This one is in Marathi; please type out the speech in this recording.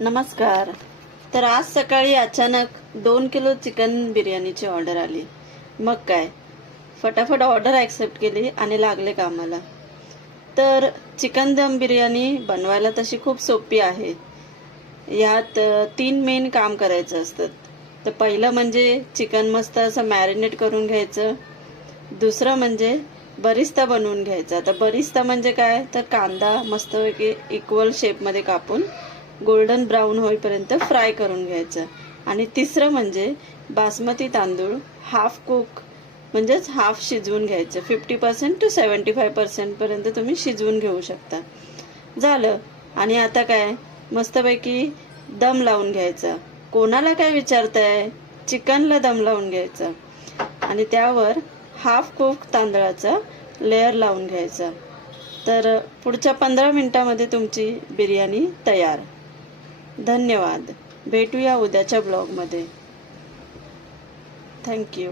नमस्कार. तर आज सकाळी अचानक 2 किलो चिकन बिर्याणीची ऑर्डर आली. मग काय, फटाफट ऑर्डर ॲक्सेप्ट केली आणि लागले कामाला. तर चिकन दम बिर्याणी बनवायला तशी खूप सोपी आहे. यात 3 मेन काम करायचं असतं. तर पहिलं म्हणजे चिकन मस्त असं मॅरिनेट करून घ्यायचं. दुसरं म्हणजे बरिस्ता बनवून घ्यायचा. आता बरिस्ता म्हणजे काय, तर कांदा मस्तपैकी इक्वल शेपमध्ये कापून गोल्डन ब्राऊन होईपर्यंत फ्राय करून घ्यायचं. आणि तिसरं म्हणजे बासमती तांदूळ हाफ कुक म्हणजेच हाफ शिजवून घ्यायचं. 50% to 75% पर्यंत तुम्ही शिजवून घेऊ शकता. झालं. आणि आता काय, मस्तपैकी दम लावून घ्यायचा. कोणाला काय विचारताय, चिकनला दम लावून घ्यायचा आणि त्यावर हाफ कुक तांदळाचा लेयर लावून घ्यायचा. तर पुढच्या 15 मिनिटामध्ये तुमची बिर्याणी तयार. धन्यवाद. भेटूया उद्याच्या ब्लॉगमध्ये. थँक्यू.